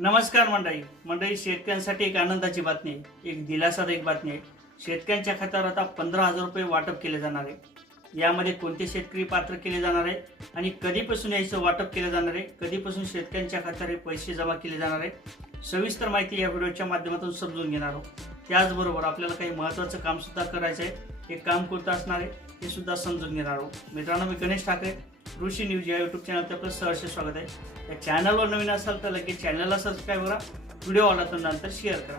नमस्कार मंडळी. मंडळी शेतकऱ्यांसाठी एक आनंदाची बातमी आहे. एक दिलासादायक बातमी आहे. शेतकऱ्यांच्या खात्यावर आता पंधरा हजार रुपये वाटप केले जाणार आहे. यामध्ये कोणते शेतकरी पात्र केले जाणार आहे आणि कधीपासून याचं वाटप केलं जाणार आहे? कधीपासून शेतकऱ्यांच्या खात्यावर पैसे जमा केले जाणार आहे? सविस्तर माहिती या व्हिडिओच्या माध्यमातून समजून घेणार आहोत. त्याचबरोबर आपल्याला काही महत्त्वाचं कामसुद्धा करायचं आहे. हे काम कोणतं असणार आहे? हे सुद्धा समजून घेणार आहोत. मित्रांनो मी गणेश ठाकरे. ऋषी न्यूज या यूट्यूब चॅनलचं आपलं सहर्ष स्वागत आहे. या चॅनलवर नवीन असाल तर लगेच चॅनलला सबस्क्राईब करा. व्हिडिओ आला तर नंतर शेअर करा.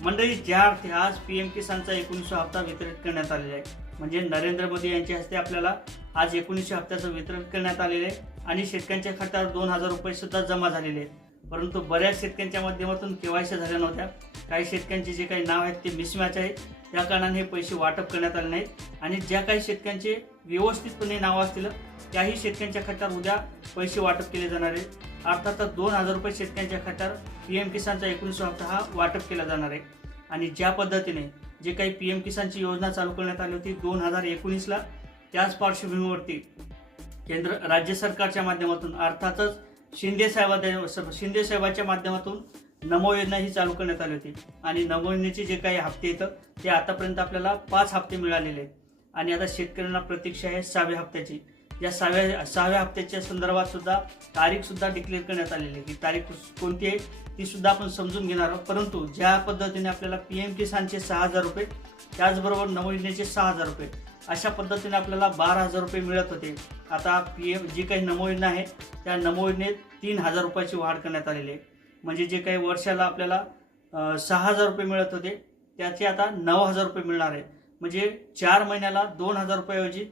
मंडळी ज्या अर्थी आज पी एम किसानचा एकोणीसशे हप्ता वितरित करण्यात आलेला आहे म्हणजे नरेंद्र मोदी यांच्या हस्ते आपल्याला आज एकोणीसशे हप्त्याचं वितरण करण्यात आलेलं आहे आणि शेतकऱ्यांच्या खात्यावर दोन हजार रुपये सुद्धा जमा झालेले आहेत. परंतु बऱ्याच शेतकऱ्यांच्या माध्यमातून केवायसी झाल्या नव्हत्या. काही शेतकऱ्यांचे जे काही नाव आहेत ते मिसमॅच आहेत. त्या कारणाने हे पैसे वाटप करण्यात आले नाहीत. आणि ज्या काही शेतकऱ्यांचे व्यवस्थितपणे नावं असतील त्याही शेतकऱ्यांच्या खात्यावर उद्या पैसे वाटप केले जाणार आहे अर्थातच दोन हजार रुपये शेतकऱ्यांच्या खात्यावर पी एम किसानचा एकोणीस हप्ता हा वाटप केला जाणार आहे. आणि ज्या पद्धतीने जे काही पी एम किसानची योजना चालू करण्यात आली होती दोन हजार एकोणीसला त्याच पार्श्वभूमीवरती केंद्र राज्य सरकारच्या माध्यमातून अर्थातच शिंदे साहेबा शिंदे साहेबांच्या माध्यमातून नमो योजना ही चालू करण्यात आली होती. आणि नमो योजनेचे जे काही हप्ते येतं ते आतापर्यंत आपल्याला पाच हप्ते मिळालेले आहेत. आणि आता शेतकऱ्यांना प्रतीक्षा आहे सहाव्या हप्त्याची. या सहाव्या सहाव्या हप्त्याच्या संदर्भात सुद्धा तारीख सुद्धा डिक्लेअर करण्यात आलेली आहे. ही तारीख कोणती आहे ती सुद्धा आपण समजून घेणार आहोत. परंतु ज्या पद्धतीने आपल्याला पी एम किसानचे सहा हजार रुपये त्याचबरोबर नमो योजनेचे सहा हजार रुपये अशा पद्धतीने आपल्याला बारा हजार रुपये मिळत होते. आता पी एम जी काही नमो योजना आहे त्या नमो योजनेत तीन हजार रुपयाची वाढ करण्यात आलेली आहे. म्हणजे जे काही वर्षाला आपल्याला सहा हजार रुपये मिळत होते त्याचे आता नऊ हजार रुपये मिळणार आहे. म्हणजे चार महिन्याला दोन हजार रुपयाऐवजी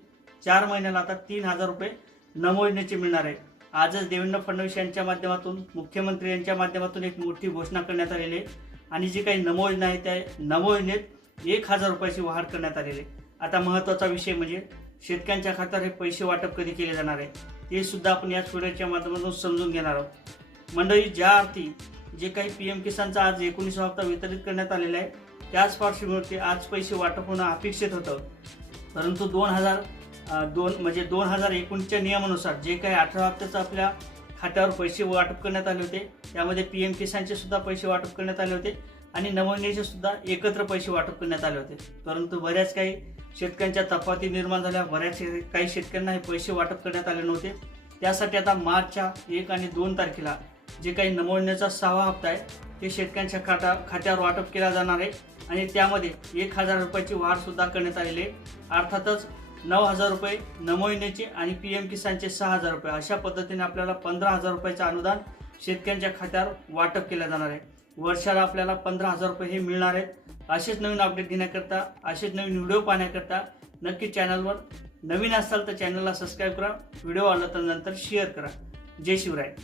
चार महिन्याला आता तीन हजार रुपये नमो योजनेचे मिळणार आहे. आजच देवेंद्र फडणवीस यांच्या माध्यमातून मुख्यमंत्री यांच्या माध्यमातून एक मोठी घोषणा करण्यात आलेली आहे. आणि जी काही नमो योजना आहे त्या नमो योजनेत एक हजार रुपयाची वाढ करण्यात आलेली आहे. आता महत्त्वाचा विषय म्हणजे शेतकऱ्यांच्या खात्यावर हे पैसे वाटप कधी केले जाणार आहे ते सुद्धा आपण या व्हिडिओच्या माध्यमातून समजून घेणार आहोत. मंडळी ज्या अर्थी जे काही पी एम किसानचा आज एकोणीस हप्ता वितरित करण्यात आलेला आहे त्याच पार्श्वभूमीवरती आज पैसे वाटप होणं अपेक्षित होतं. परंतु दोन हजार दोन म्हणजे दोन हजार एकोणीसच्या नियमानुसार जे काही अठरा हप्त्याचं आपल्या खात्यावर पैसे वाटप करण्यात आले होते त्यामध्ये पी एम किसानचे सुद्धा पैसे वाटप करण्यात आले होते आणि नवंगेचे सुद्धा एकत्र पैसे वाटप करण्यात आले होते. परंतु बऱ्याच काही शेतकऱ्यांच्या तपाती निर्माण झाल्या बऱ्याच काही शेतकऱ्यांना हे पैसे वाटप करण्यात आले नव्हते. त्यासाठी आता मार्चच्या एक आणि दोन तारखेला जे काही नमवण्याचा सहावा हप्ता आहे ते शेतकऱ्यांच्या खाता खात्यावर वाटप केला जाणार आहे आणि त्यामध्ये एक हजार रुपयाची वाढ सुद्धा करण्यात आलेली आहे. अर्थातच नऊ हजार रुपये नमो आणि पी एम किसानचे सहा हजार रुपये. अशा पद्धतीने आपल्याला पंधरा हजार रुपयाचं अनुदान शेतकऱ्यांच्या खात्यावर वाटप केलं जाणार आहे. वर्षाला आपल्याला पंधरा हजार रुपये हे मिळणार आहेत. असेच नवीन अपडेट घेण्याकरता असेच नवीन व्हिडिओ पाहण्याकरता नक्की चॅनलवर नवीन असाल तर चॅनलला सबस्क्राईब करा. व्हिडिओ आला तर नंतर शेअर करा. जय शिवराय.